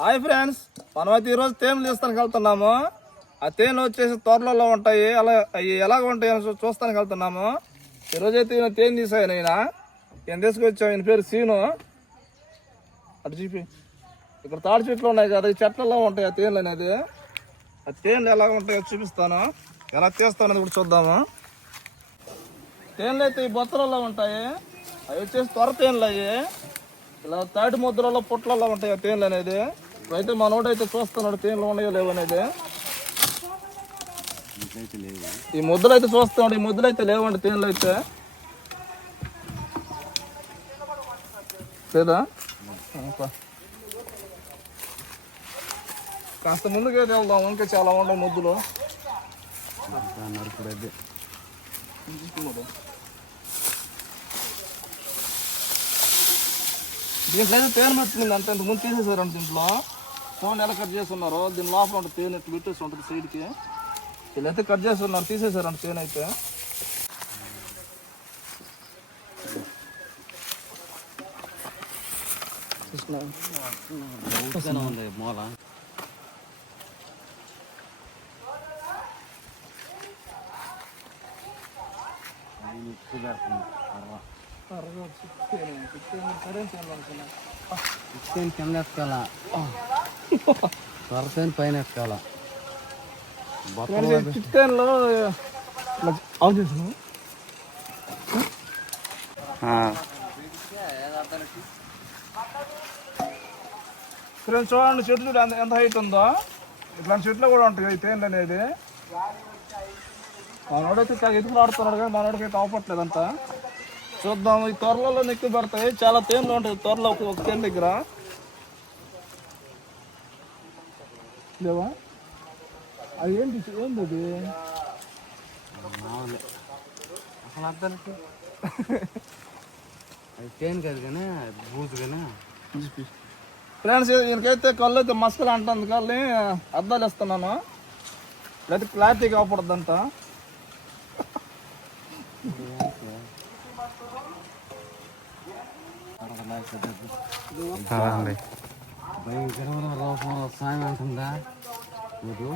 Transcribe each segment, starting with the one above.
Hi friends, మనమైతే ఈరోజు తేనెలు తీస్తానికి వెళ్తున్నాము. ఆ తేనెలు వచ్చేసి తోటలలో ఉంటాయి. అలా అవి ఎలాగ ఉంటాయని చూస్తానికి వెళ్తున్నాము. ఈరోజైతే ఈయన తేనె తీసాను. ఈయన తీసుకొచ్చాము. ఈయన పేరు సీను. అటు చూపి, ఇక్కడ తాడి చెట్లు ఉన్నాయి కదా, ఈ చెట్లలో ఉంటాయి ఆ తేనెలు అనేది. ఆ తేనెలు ఎలాగ ఉంటాయో చూపిస్తాను. ఎలా తీస్తానని కూడా చూద్దాము. తేనెలు అయితే ఈ బొత్తలలో ఉంటాయి. అవి వచ్చేసి త్వర తేనెలు అవి. ఇలా తాటి ముద్రలో పుట్లలో ఉంటాయి ఆ తేనెలు అనేది. ఇప్పుడైతే మనోడైతే చూస్తున్నాడు తేనెలు ఉన్నాయో లేవు అనేది. ఈ ముద్రలు అయితే చూస్తున్నాడు. ఈ ముద్రలు అయితే లేవండి తేనెలు అయితే. లేదా కాస్త ముందుకైతే వెళ్దాం. ఇంకా చాలా ఉన్నాయి ముద్దులు. దీంట్లో అయితే తేనె పెట్టింది అంత ముందు తీసేసారంట. దీంట్లో ఫోన్ ఎలా కట్ చేస్తున్నారు, దీని లోపల ఉంటుంది తేనె ఇట్లా పెట్టేసి ఉంటుంది సైడ్కి. వీళ్ళైతే కట్ చేస్తున్నారు, తీసేసారంట తేనె అయితే. మూల కింద ఎక్కాల, త్వరతేని పైన ఎక్కాల. చిట్టేనులో ఆన్ చేసాను. ఫ్రెండ్స్ చూడండి, చెట్టు చూడ ఎంత హైట్ ఉందో. ఇట్లాంటి చెట్లు కూడా ఉంటాయి ఈ తేనెలు అనేది. మనోడైతే ఎదుగులు ఆడుతున్నాడు కానీ మనోడికైతే అవపట్లేదు అంతా. చూద్దాం. ఈ త్వరలలో నెక్కి పడతాయి. చాలా తేనెలు ఉంటాయి త్వరలో ఒక తేనె దగ్గర. లేవా అది ఏంటి ఏంది అది? అసలు అర్థానికి అది తేనె కాదు కానీ బూజు కానీ. ఫ్రెండ్స్ ఈయనకైతే కళ్ళు అయితే మస్కలు అంటుంది. కళ్ళని అద్దాలు ఇస్తున్నాను, లేకపోతే క్లారిటీగా అవపడద్దు అంతా. భయంకరమైన రూపంలో సాయం అంటుందా మీకు?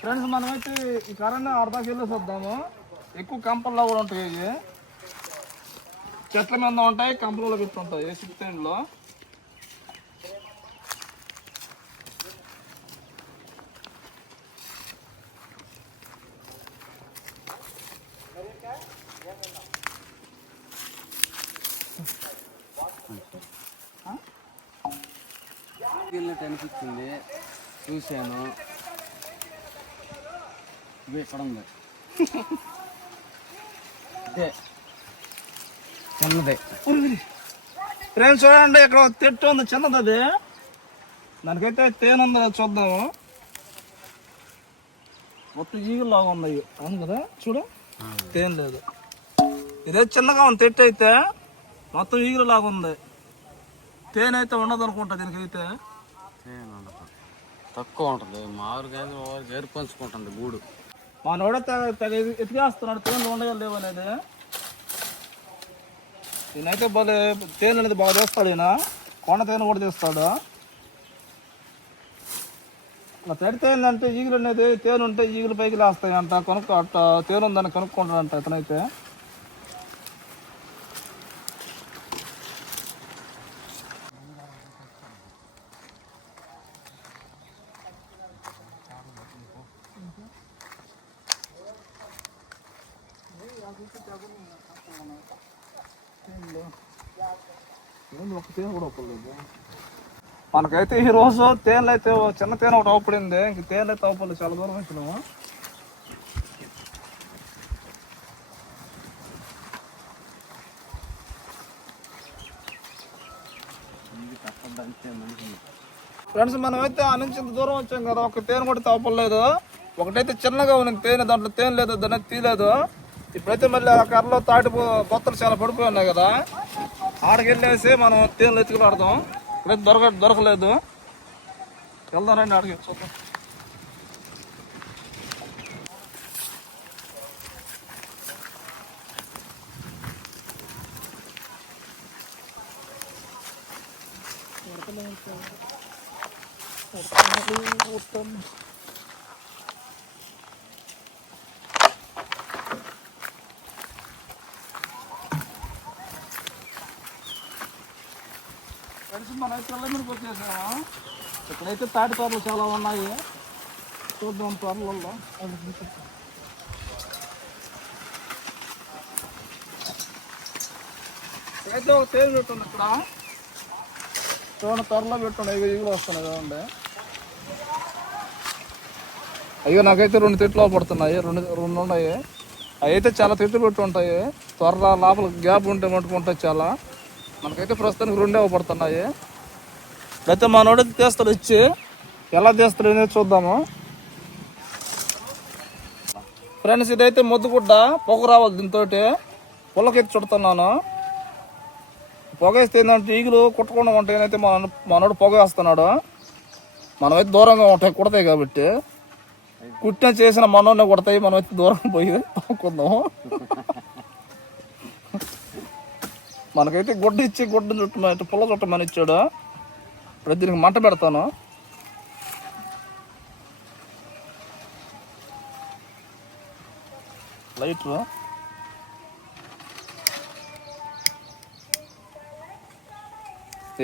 ఫ్రెండ్స్ మనమైతే ఈ కరెంట్ అర్ధకి వెళ్ళేసి వద్దాము. ఎక్కువ కంపల్లో కూడా ఉంటాయి. ఇవి చెట్ల మీద ఉంటాయి, కంపలలో పెట్టుకుంటాయి సిక్స్తేన్లో. వెళ్ళినట్టు అనిపించింది, చూశాను. ఇక్కడ ఉంది చిన్నదే. ఫ్రెండ్స్ చూడండి, ఇక్కడ చెట్టు ఉంది చిన్నది. అది దానికైతే తేనె ఉందో చూద్దాము. మొత్తం ఈగులాగా ఉన్నాయి. అవును కదా, చూడు తేనె లేదు. ఇదే చిన్నగా ఉంది చెట్టు అయితే, మొత్తం ఈగులాగా ఉంది. తేనె అయితే ఉండదు అనుకుంటా దీనికైతే. తక్కువ ఉంటుంది, మామూలుగా జరుపుకుంటుంది గూడు. మనోడే ఎతికేస్తున్నాడు తేనెలు ఉండగా లేవు అనేది. ఈయనైతే భలే తేనె అనేది బాగా చేస్తాడు. ఈయన కొండ తేనె కూడా చేస్తాడు. అలా పెడితే ఏంటంటే ఈగులు అనేది తేనె ఉంటే ఈగులు పైకి లేస్తాయి అంట. అట్ట తేనె ఉందని కనుక్కుంటాడంట ఇతనైతే. ఒక తేనె కూడా అవ్వలేదు మనకైతే. ఈ రోజు తేనెలు అయితే చిన్న తేనె ఒకటి అవపడింది. ఇంక తేనె అయితే అవపడలేదు. చాలా దూరం వచ్చినాము. ఫ్రెండ్స్ మనమైతే ఆ నుంచి ఇంత దూరం వచ్చాం కదా, ఒక తేనె కూడా తవ్వలేదు. ఒకటైతే చిన్నగా ఉంది తేనె, దాంట్లో తేనె లేదు, దాన్ని తీయలేదు. ఇప్పుడైతే మళ్ళీ ఆ కర్రలో తాటి బొత్తలు చాలా పడిపోయి ఉన్నాయి కదా, ఆడికి వెళ్ళేసి మనం తేనెలు ఎత్తుకులాడదాం. ఇప్పుడైతే దొరకలేదు. వెళ్దాం రండి ఆడికి చూద్దాం. ఫ్రెండ్స్ మనమైతే మీదకి వచ్చేసాము. ఇక్కడైతే తాటి తోటలు చాలా ఉన్నాయి, చూద్దాం త్వరలలో. అయితే ఒక తేలు పెట్టుంది ఇక్కడ చూడండి, త్వరలో పెట్టుండే ఈగులు వస్తున్నాయి చూడండి. అయ్యో నాకైతే 2 తిట్లు పడుతున్నాయి, రెండు ఉన్నాయి. అవి అయితే చాలా తిట్లు పెట్టి ఉంటాయి, త్వరలో లోపల గ్యాప్ ఉంటే మట్టుకుంటాయి చాలా. మనకైతే ప్రస్తుతానికి 2 పడుతున్నాయి. అయితే మనోడు తీస్తాడు, ఇచ్చి ఎలా తీస్తాడు అనేది చూద్దాము. ఫ్రెండ్స్ ఇదైతే మొద్దుగుడ్డ, పొగ రావాలి దీంతో పుల్లకెత్తి చుడుతున్నాను. పొగ వేస్తే ఏంటంటే ఈగులు కుట్టకుండా ఉంటాయనైతే మనోడు పొగ వేస్తున్నాడు. మనమైతే దూరంగా ఉంటాయి, కుడతాయి కాబట్టి. కుట్టిన చేసిన మనోడిని కొడతాయి, మనమైతే దూరంగా పోయి తొక్కుందాం. మనకైతే గుడ్డ ఇచ్చి గుడ్డ చుట్టమని పుల్ల చుట్టమని ఇచ్చాడు. ఇప్పుడు దీనికి మంట పెడతాను. లైటర్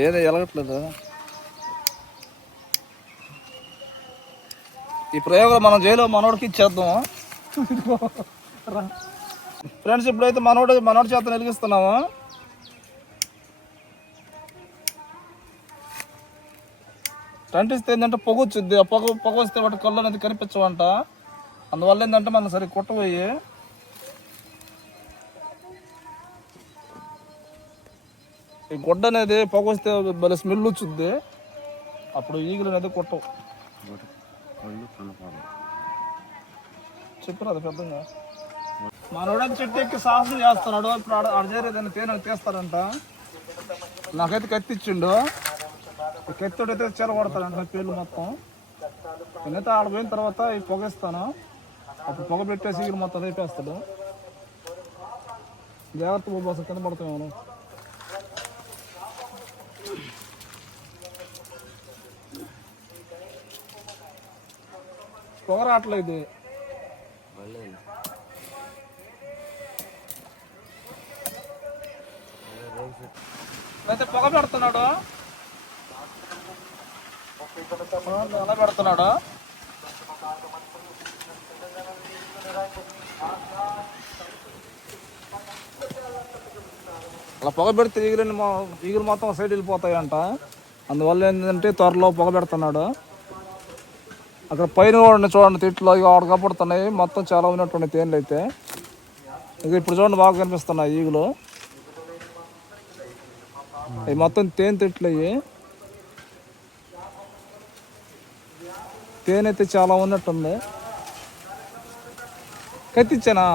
ఏదో ఎలగట్లేదు. ఈ ప్రయోగం మనం జైలు మనోడికి ఇచ్చేద్దాం. ఫ్రెండ్స్ ఇప్పుడైతే మనోడి చేత వెలిగిస్తున్నాము. టంటిస్తే ఏంటంటే పొగ వచ్చింది, ఆ పొగ వస్తే వాటి కళ్ళు అనేది కనిపించవంట. అందువల్ల ఏంటంటే మనం సరే కుట్టబోయి ఈ గుడ్డ అనేది పొగ వస్తే భలే స్మెల్ వచ్చింది, అప్పుడు ఈగులు అనేది కుట్టవు. చెప్పరు అది పెద్దగా. మనోడైతే చెట్టు ఎక్కి సాహసం చేస్తున్నాడు. ఇప్పుడు ఆడ చేరేదాన్ని తేనె తీస్తారంట. నాకైతే కత్తి ఇచ్చిండు, కత్తితోటైతే చీర కొడతాడంట పేర్లు మొత్తం. నేనైతే ఆడ పోయిన తర్వాత ఈ పొగేస్తాను, అప్పుడు పొగ పెట్టేసి ఈగులు మొత్తం రేపేస్తాడు. జాగ్రత్త బాబు, అసలు కింద పడతాం మనం. పొగ రావట్లేదు. అయితే పొగ పెడుతున్నాడు, ఎలా పెడుతున్నాడు. అలా పొగ పెడితే ఈగులు మొత్తం సైడ్ వెళ్ళిపోతాయంట. అందువల్ల ఏంటంటే త్వరలో పొగ పెడుతున్నాడు. అక్కడ పైన కూడా చూడండి తిట్లు ఆడ కపడుతున్నాయి, మొత్తం చాలా ఉన్నటువంటి తేనెలు అయితే. ఇక ఇప్పుడు చూడండి బాగా కనిపిస్తున్నాయి ఈగులు. అవి మొత్తం తేనె తిట్లు అయ్యి. తేనె అయితే చాలా ఉన్నట్టుంది. కత్తిచ్చానా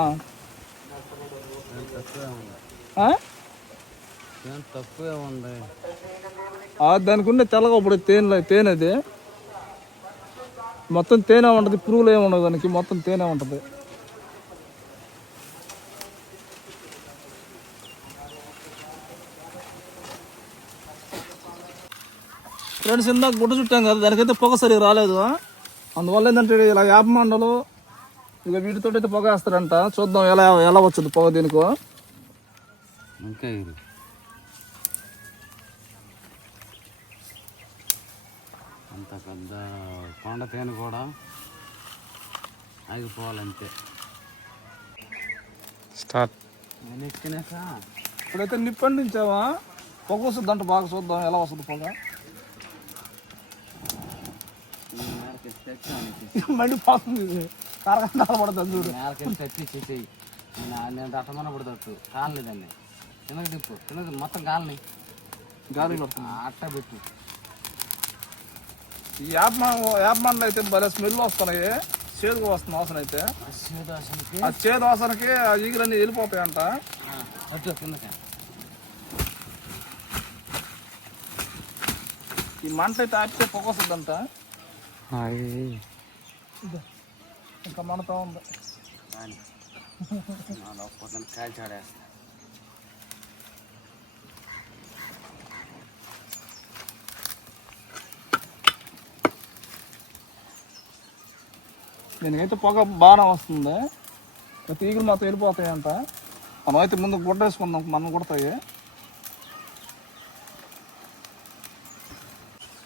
తక్కువే ఉంది. దానికి ఉండే తెల్లగా ఇప్పుడు తేనెది మొత్తం తేనె ఉంటుంది, పురుగులు ఏమి ఉండదు దానికి, మొత్తం తేనె ఉంటుంది. ఫ్రెండ్స్ ఇందాక గుడ్డ చుట్టాం కదా, దానికైతే పొగ సరిగా రాలేదు. అందువల్ల ఏంటంటే ఇలా వేప మండలు ఇక వీటితో అయితే పొగ వేస్తారంట. చూద్దాం ఎలా వచ్చింది పొగ దీనికి. ఇంకా అంత పెద్ద కొండ తేనె కూడా ఆగిపోవాలంతే. స్టార్ట్. నేను ఎక్కినాక ఇప్పుడైతే నిప్పండించావా, పొగ వస్తుంది అంట. బాగా చూద్దాం ఎలా వస్తుంది పొగ. మళ్ళీ పోతుంది, కరగండాలు పడుతుంది చూడు. నేలకి తెచ్చి నేను దట్టమన్న పడుతుంది, కాలలేదండి. కిందకి తిప్పు, కిందకి మొత్తం కాలని గాలి పడుతుంది. అట్ట పెట్టు. ఈ యాప్ మండలు అయితే భలే స్మెల్ వస్తున్నాయి, చేదుగా వస్తుంది వాసన అయితే. ఆ చేదు వాసనకి ఆ ఈగులన్నీ వెళ్ళిపోతాయంట. కిందకి ఈ మంట అయితే ఆపితే పొగ వస్తుందంట. ఇంకా మండుతూ ఉంది. కాల్చాడేస్తా. దీనికైతే పొగ బాగానే వస్తుంది. తీగలు మొత్తం వెళ్ళిపోతాయి అంట. మనం అయితే ముందు గుడ్డ వేసుకుందాం, మనం కుడతాయి.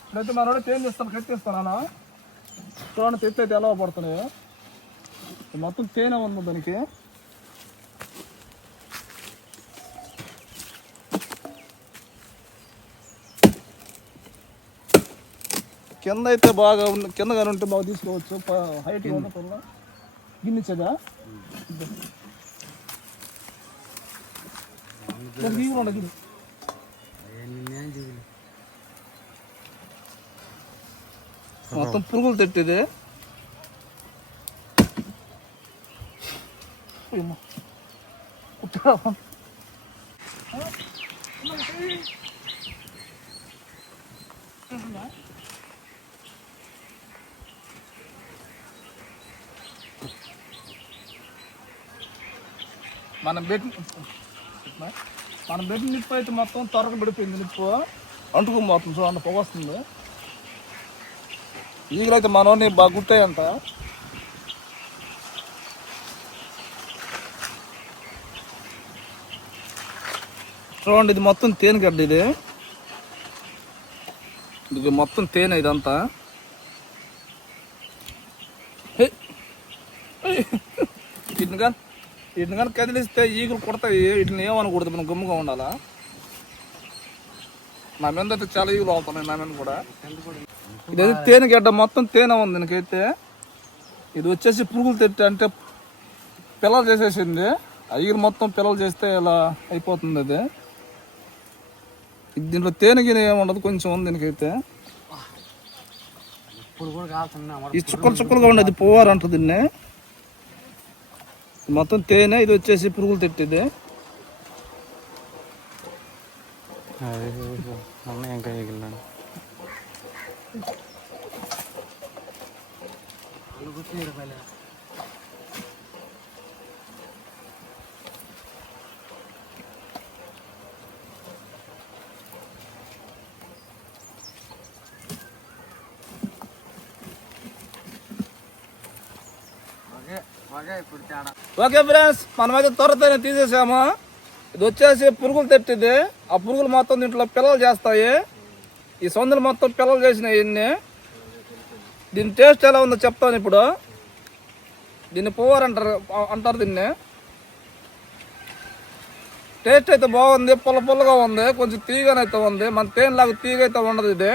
ఇప్పుడైతే మనోడే తేనె చేస్తాను, కట్టిస్తాను. చూడండి తెత్తి అయితే ఎలా పడుతున్నాయి. మొత్తం తేనె ఉంది దానికి. కింద అయితే బాగా ఉంది, కింద కానీ ఉంటే బాగా తీసుకోవచ్చు. హైట్గా ఉండటంలో గిన్నెచ్చదా మొత్తం పురుగులు తిట్టిది. మనం పెట్టిన నిప్పు అయితే మొత్తం త్వరగా పడిపోయింది. నిప్పు అంటుకుపోతుంది. చూడండి పొగ వస్తుంది. ఈగలైతే మనోని బాగా గుట్టాయంట. చూడండి ఇది మొత్తం తేనె గడ్డ. ఇది మొత్తం తేనె ఇదంతా. వీటిని కానీ కదిలిస్తే ఈగలు కుడతాయి. వీటిని ఏమనకూడదు, మనం గమ్ముగా ఉండాలా. నా మీద అయితే చాలా ఈగలు అవుతున్నాయి, నా మీద కూడా. ఇదైతే తేనె గడ్డ మొత్తం తేనె ఉంది దీనికైతే. ఇది వచ్చేసి పురుగులు తిట్టి అంటే పిల్లలు చేసేసింది. ఆ ఈగలు మొత్తం పిల్లలు చేస్తే ఇలా అయిపోతుంది. అది దీంట్లో తేనె గిన్నె ఏముండదు, కొంచెం ఉంది దీనికైతే. ఈ చుక్కలు చుక్కలుగా ఉండేది పోవారు అంటారు దీన్ని. మొత్తం తేనె. ఇది వచ్చేసి పురుగులు తిట్టిది. ఓకే ఫ్రెండ్స్, మనమైతే త్వరతోనే తీసేసాము. ఇది వచ్చేసి పురుగులు తిట్టిది. ఆ పురుగులు మొత్తం దీంట్లో పిల్లలు చేస్తాయి. ఈ సొందులు మొత్తం పిల్లలు చేసినాయి ఇన్ని. దీని టేస్ట్ ఎలా ఉందో చెప్తాను ఇప్పుడు. దీన్ని పువ్వారు అంటారు దీన్ని. టేస్ట్ అయితే బాగుంది, పుల్లగా ఉంది, కొంచెం తీగనైతే ఉంది. మన తేనెలాగా తీగ అయితే ఉండదు ఇది.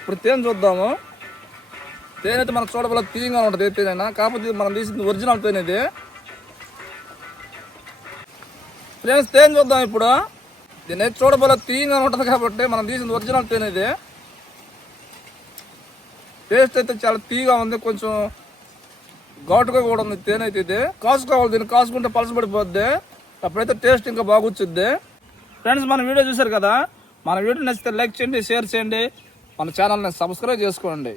ఇప్పుడు తేనె చూద్దాము. తేనె అయితే మనకు చూడబోలే తీయగా ఉంటుంది తేనె. కాకపోతే మనం తీసింది ఒరిజినల్ తేనె ఇది. ఫ్రెండ్స్ తేనె చూద్దాం ఇప్పుడు. దీన్ని అయితే చూడబోలే తీయగా ఉంటుంది కాబట్టి మనం తీసింది ఒరిజినల్ తేనె ఇది. టేస్ట్ అయితే చాలా తీయగా ఉంది, కొంచెం ఘాటుగా కూడా ఉంది తేనె అయితే. ఇది కాసుకోవాలి, దీన్ని కాసుకుంటే పలసపడిపోద్ది. అప్పుడైతే టేస్ట్ ఇంకా బాగా వచ్చింది. ఫ్రెండ్స్ మన వీడియో చూసారు కదా. మన వీడియో నచ్చితే లైక్ చేయండి, షేర్ చేయండి, మన ఛానల్ని సబ్స్క్రైబ్ చేసుకోండి.